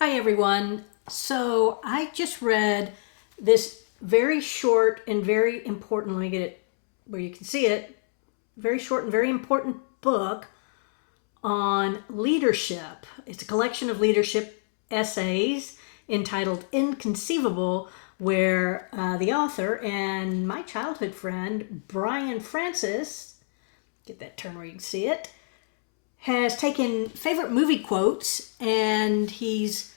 Hi, everyone. So I just read this very short and very important, let me get it where you can see it, very short and very important book on leadership. It's a collection of leadership essays entitled Inconceivable, where the author and my childhood friend, Brian Francis, get that turn where you can see it, has taken favorite movie quotes and he's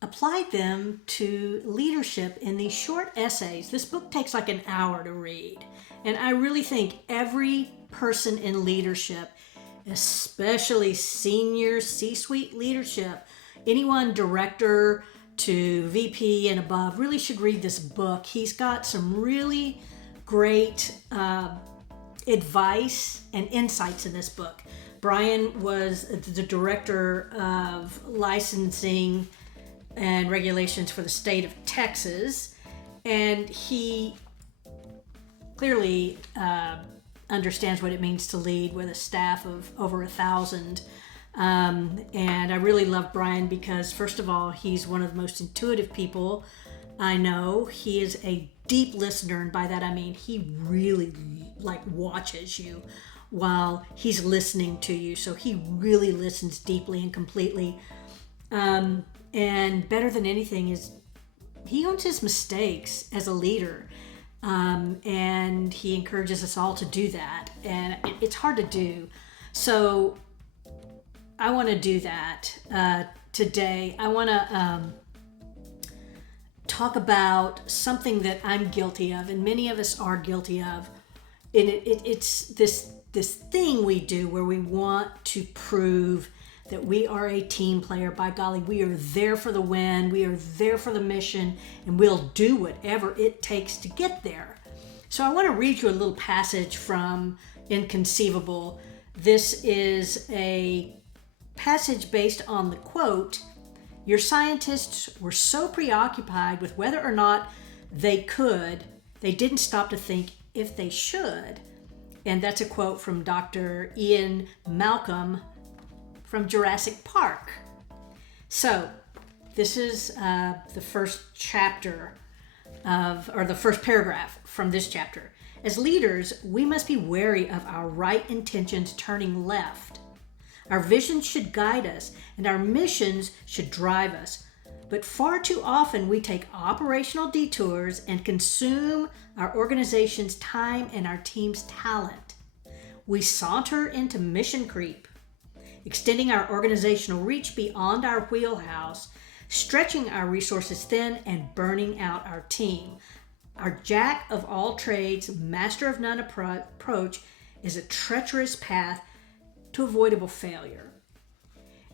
applied them to leadership in these short essays. This book takes like an hour to read. And I really think every person in leadership, especially senior C-suite leadership, anyone director to VP and above, really should read this book. He's got some really great advice and insights in this book. Brian was the director of licensing and regulations for the state of Texas, and he clearly understands what it means to lead with a staff of over 1,000. And I really love Brian because, first of all, he's one of the most intuitive people I know. He is a deep listener, and by that I mean he really watches you while he's listening to you. So he really listens deeply and completely. And better than anything is he owns his mistakes as a leader. And he encourages us all to do that. And it's hard to do. So I want to do that today. I want to talk about something that I'm guilty of, and many of us are guilty of. And it's this thing we do where we want to prove that we are a team player. By golly, we are there for the win, we are there for the mission, and we'll do whatever it takes to get there. So I want to read you a little passage from Inconceivable. This is a passage based on the quote, "Your scientists were so preoccupied with whether or not they could, they didn't stop to think if they should." And that's a quote from Dr. Ian Malcolm from Jurassic Park. So this is the first chapter or the first paragraph from this chapter. As leaders, we must be wary of our right intentions turning left. Our visions should guide us and our missions should drive us. But far too often we take operational detours and consume our organization's time and our team's talent. We saunter into mission creep, extending our organizational reach beyond our wheelhouse, stretching our resources thin, and burning out our team. Our jack of all trades, master of none approach is a treacherous path to avoidable failure.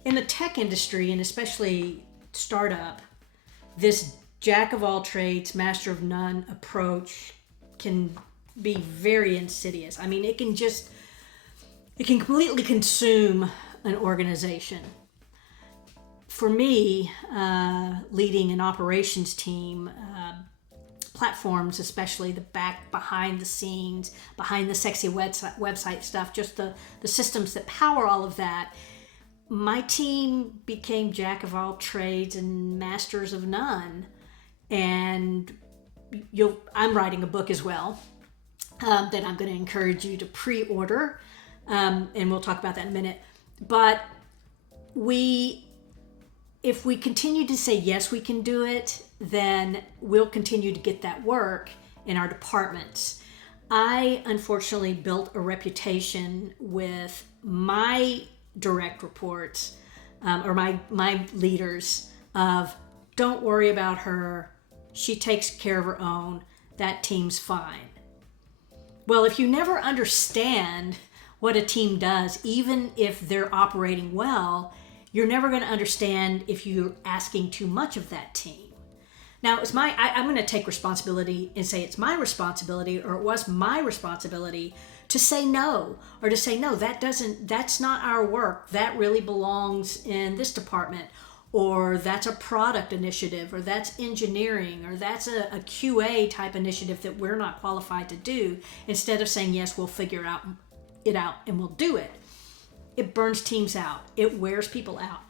In the tech industry, and especially startup, this jack of all trades, master of none approach can be very insidious. I mean, it can completely consume an organization. For me, leading an operations team, platforms, especially the behind the scenes, behind the sexy website stuff, just the systems that power all of that, my team became jack of all trades and masters of none. And I'm writing a book as well that I'm going to encourage you to pre-order, and we'll talk about that in a minute. But if we continue to say yes, we can do it, then we'll continue to get that work in our departments. I unfortunately built a reputation with my direct reports or my leaders of, don't worry about her, she takes care of her own, that team's fine. Well, if you never understand what a team does, even if they're operating well, you're never going to understand if you're asking too much of that team. Now, I'm going to take responsibility and say it's my responsibility, or it was my responsibility to say no, or to say, no, that's not our work. That really belongs in this department, or that's a product initiative, or that's engineering, or that's a QA type initiative that we're not qualified to do. Instead of saying, yes, we'll figure it out and we'll do it. It burns teams out. It wears people out.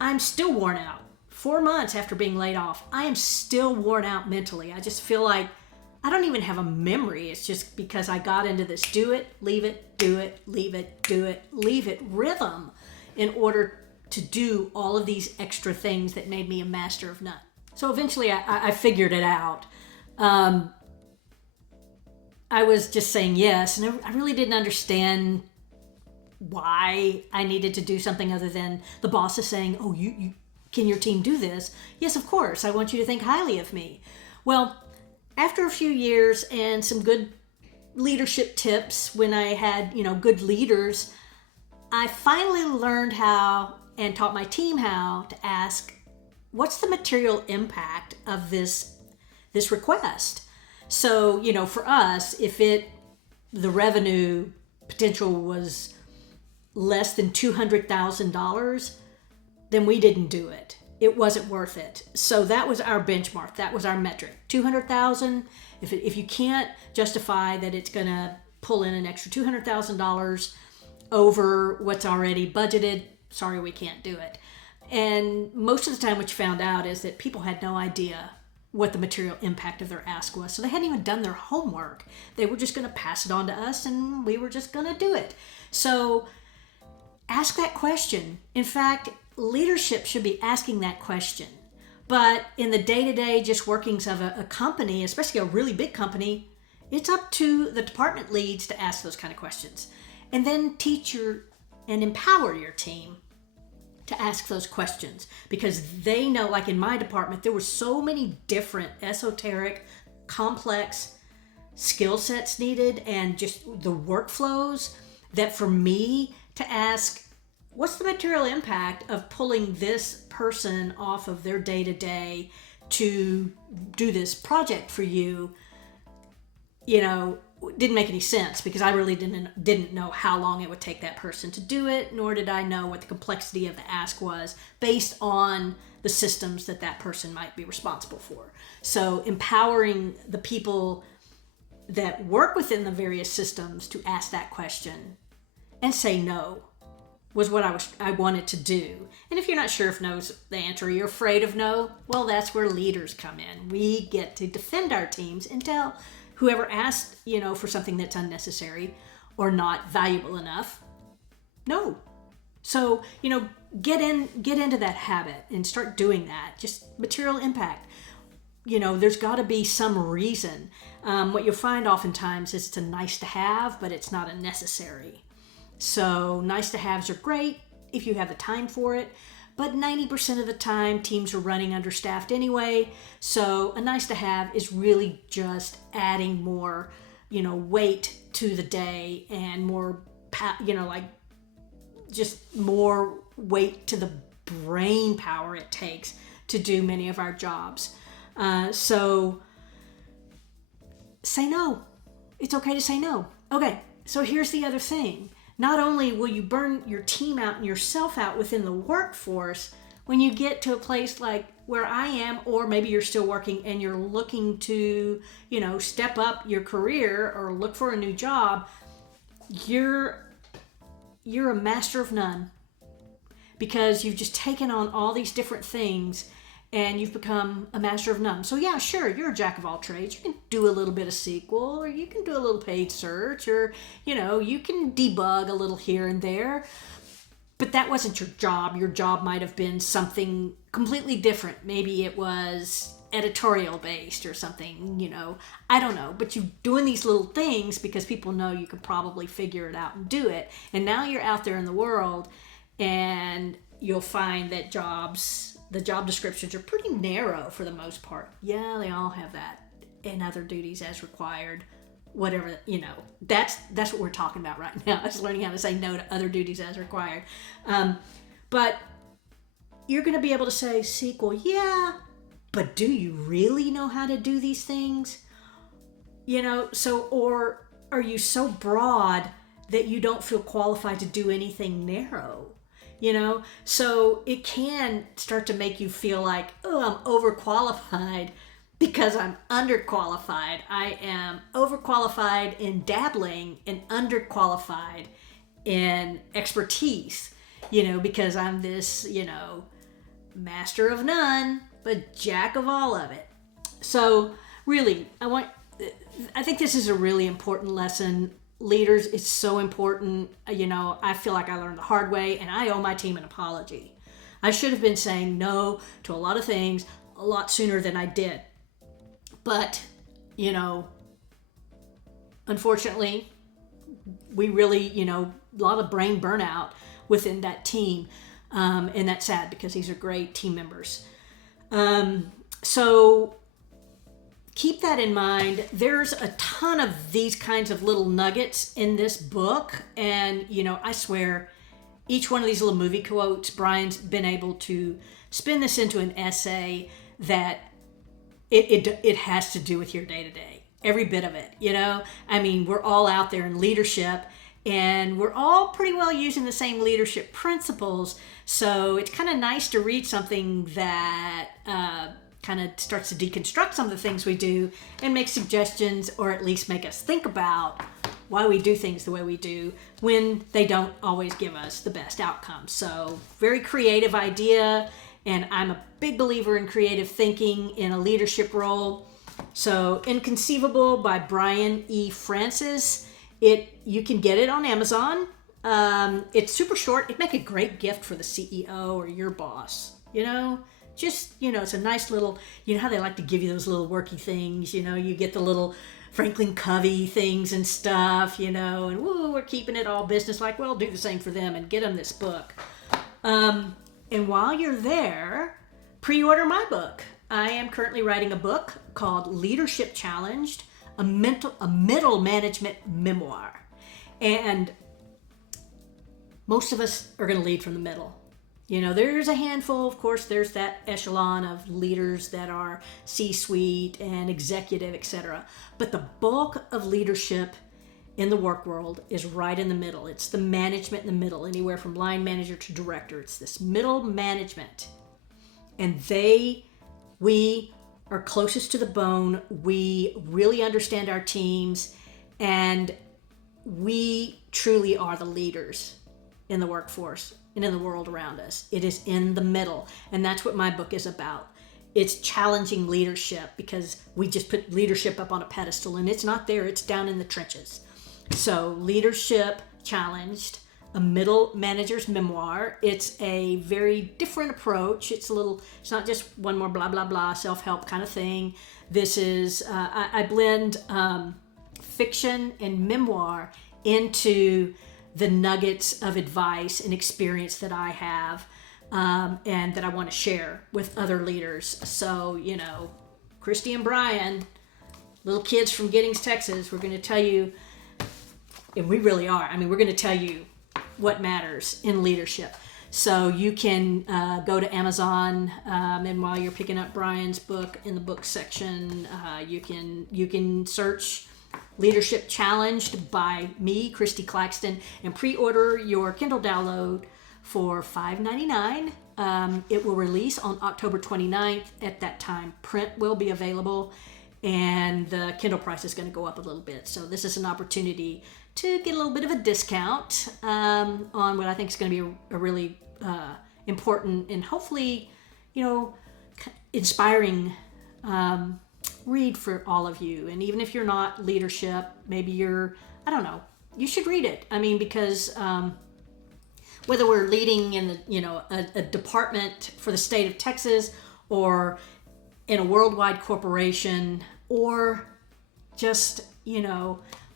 I'm still worn out 4 months after being laid off, I am still worn out mentally. I just feel like I don't even have a memory. It's just because I got into this do it, leave it, do it, leave it, do it, leave it rhythm in order to do all of these extra things that made me a master of none. So eventually I figured it out. I was just saying yes, and I really didn't understand why I needed to do something other than the boss is saying, oh, you can your team do this? Yes, of course. I want you to think highly of me. Well, after a few years and some good leadership tips, when I had, good leaders, I finally learned how and taught my team how to ask, what's the material impact of this request? So, for us, if the revenue potential was less than $200,000, then we didn't do it. It wasn't worth it. So that was our benchmark. That was our metric. 200,000. If you can't justify that it's going to pull in an extra $200,000 over what's already budgeted, sorry, we can't do it. And most of the time what you found out is that people had no idea what the material impact of their ask was. So they hadn't even done their homework. They were just going to pass it on to us and we were just going to do it. So ask that question. In fact, leadership should be asking that question. But in the day-to-day just workings of a company, especially a really big company, it's up to the department leads to ask those kind of questions. And then teach and empower your team to ask those questions, because they know, like in my department, there were so many different esoteric, complex skill sets needed and just the workflows that for me to ask, what's the material impact of pulling this person off of their day-to-day to do this project for you, didn't make any sense, because I really didn't know how long it would take that person to do it, nor did I know what the complexity of the ask was based on the systems that person might be responsible for. So empowering the people that work within the various systems to ask that question and say no was what I wanted to do. And if you're not sure if no's the answer, or you're afraid of no, well, that's where leaders come in. We get to defend our teams and tell whoever asked, for something that's unnecessary or not valuable enough, no. So, get into that habit and start doing that. Just material impact. There's got to be some reason. What you'll find oftentimes is it's a nice to have, but it's not a necessary. So nice to haves are great if you have the time for it, but 90% of the time teams are running understaffed anyway. So a nice to have is really just adding more, weight to the day and more, just more weight to the brain power it takes to do many of our jobs. So say no. It's okay to say no. Okay, so here's the other thing. Not only will you burn your team out and yourself out within the workforce, when you get to a place like where I am, or maybe you're still working and you're looking to, step up your career or look for a new job, you're a master of none, because you've just taken on all these different things and you've become a master of none. So yeah, sure, you're a jack of all trades. You can do a little bit of SQL, or you can do a little paid search, or, you can debug a little here and there. But that wasn't your job. Your job might have been something completely different. Maybe it was editorial based or something, I don't know. But you're doing these little things because people know you can probably figure it out and do it. And now you're out there in the world, and you'll find that the job descriptions are pretty narrow for the most part. Yeah, they all have that. And other duties as required, whatever, that's what we're talking about right now, is learning how to say no to other duties as required. But you're going to be able to say SQL, yeah, but do you really know how to do these things? Or are you so broad that you don't feel qualified to do anything narrow? So it can start to make you feel like, oh, I'm overqualified because I'm underqualified. I am overqualified in dabbling and underqualified in expertise, because I'm this, master of none, but jack of all of it. So really, I think this is a really important lesson. Leaders, it's so important. I feel like I learned the hard way, and I owe my team an apology. I should have been saying no to a lot of things a lot sooner than I did. But, unfortunately, we really, a lot of brain burnout within that team. And that's sad because these are great team members. So keep that in mind. There's a ton of these kinds of little nuggets in this book. And, I swear, each one of these little movie quotes, Brian's been able to spin this into an essay that it has to do with your day-to-day. Every bit of it, we're all out there in leadership, and we're all pretty well using the same leadership principles. So it's kind of nice to read something that kind of starts to deconstruct some of the things we do and make suggestions, or at least make us think about why we do things the way we do when they don't always give us the best outcomes. So very creative idea, and I'm a big believer in creative thinking in a leadership role. So Inconceivable by Brian E. Francis. You can get it on Amazon. It's super short. It'd make a great gift for the CEO or your boss. It's a nice little, how they like to give you those little worky things, you get the little Franklin Covey things and stuff, and woo, we're keeping it all business-like. Well, do the same for them and get them this book. And while you're there, pre-order my book. I am currently writing a book called Leadership Challenged, a middle management memoir. And most of us are going to lead from the middle. There's a handful, of course, there's that echelon of leaders that are C-suite and executive, etc. But the bulk of leadership in the work world is right in the middle. It's the management in the middle, anywhere from line manager to director. It's this middle management. And we are closest to the bone. We really understand our teams, and we truly are the leaders in the workforce and in the world around us. It is in the middle, and that's what my book is about. It's challenging leadership, because we just put leadership up on a pedestal, and it's not there. It's down in the trenches. So Leadership Challenged, a middle manager's memoir. It's a very different approach. It's not just one more blah, blah, blah, self-help kind of thing. This is, I blend fiction and memoir into the nuggets of advice and experience that I have, and that I want to share with other leaders. So, Christy and Brian, little kids from Giddings, Texas, we're going to tell you, and we really are, we're going to tell you what matters in leadership. So you can go to Amazon, and while you're picking up Brian's book, in the book section, you can search Leadership Challenged by me, Christy Claxton, and pre-order your Kindle download for $5.99. It will release on October 29th. At that time, print will be available, and the Kindle price is going to go up a little bit. So this is an opportunity to get a little bit of a discount on what I think is going to be a really important and hopefully, inspiring read for all of you. And even if you're not leadership, maybe you're, you should read it. Because whether we're leading in a department for the state of Texas, or in a worldwide corporation, or just,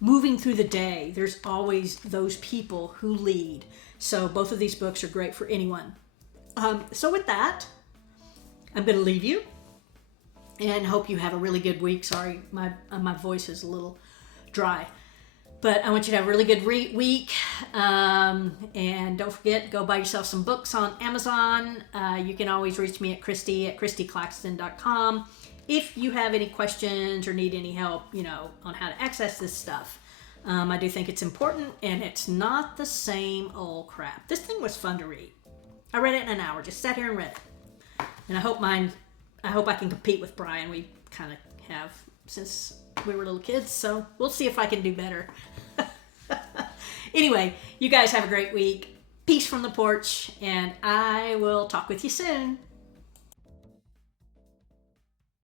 moving through the day, there's always those people who lead. So both of these books are great for anyone. So with that, I'm going to leave you and hope you have a really good week. Sorry, my voice is a little dry. But I want you to have a really good week. And don't forget, go buy yourself some books on Amazon. You can always reach me at christyclaxton.com. If you have any questions or need any help, on how to access this stuff. I do think it's important, and it's not the same old crap. This thing was fun to read. I read it in an hour, just sat here and read it. And I hope I can compete with Brian. We kind of have since we were little kids, so we'll see if I can do better. Anyway, you guys have a great week. Peace from the porch, and I will talk with you soon.